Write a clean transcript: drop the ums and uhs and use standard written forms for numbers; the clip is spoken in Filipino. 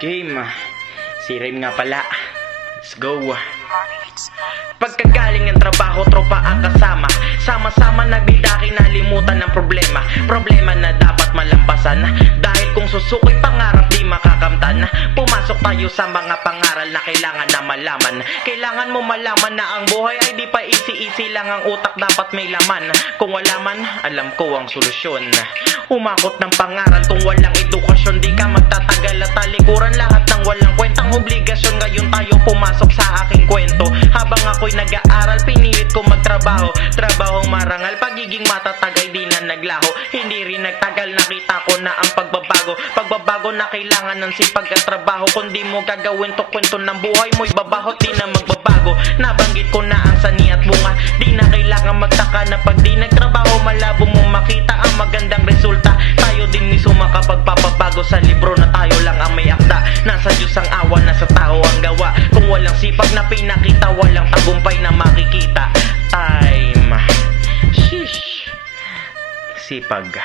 Game. Si Rem nga pala. Let's go. Pagkagaling ng trabaho, tropa ang kasama. Sama-sama nagbidaki, nalimutan ng problema. Problema na dapat malampasan. Dahil kung susuko'y pangarap di makakamtan. Pumasok tayo sa mga pangaral na kailangan na malaman. Kailangan mo malaman na ang buhay ay di pa easy-easy lang. Ang utak dapat may laman. Kung wala man, alam ko ang solusyon. Umakot ng pangaral kung walang edukasyon. Di ka magtatagal at talikuran lahat ng walang kwentang obligasyon. Ngayon tayo pumasok sa aking kwento. Habang ako'y nag-aaral, pinilit ko magtrabaho. Trabahong marangal, pagiging matatag ay di na naglaho. Hindi rin nagtagal, nakita ko na ang pagbabago. Pagbabago na kailangan ng sipag at trabaho. Kung di mo gagawin to, kwento ng buhay mo'y babahot, di na magbabago. Nabanggit ko na ang sani at bunga. Di na kailangan magtaka na pag di nagtrabaho, malabo mong makita ang magandang resulta. Tayo din mismo makapagpapabago, sa libro na tayo lang ang may akda. Nasa Diyos ang awa, nasa tao ang gawa. Kung walang sipag na pinakita, walang tagumpay na makikita. Time. Sheesh. Sipag.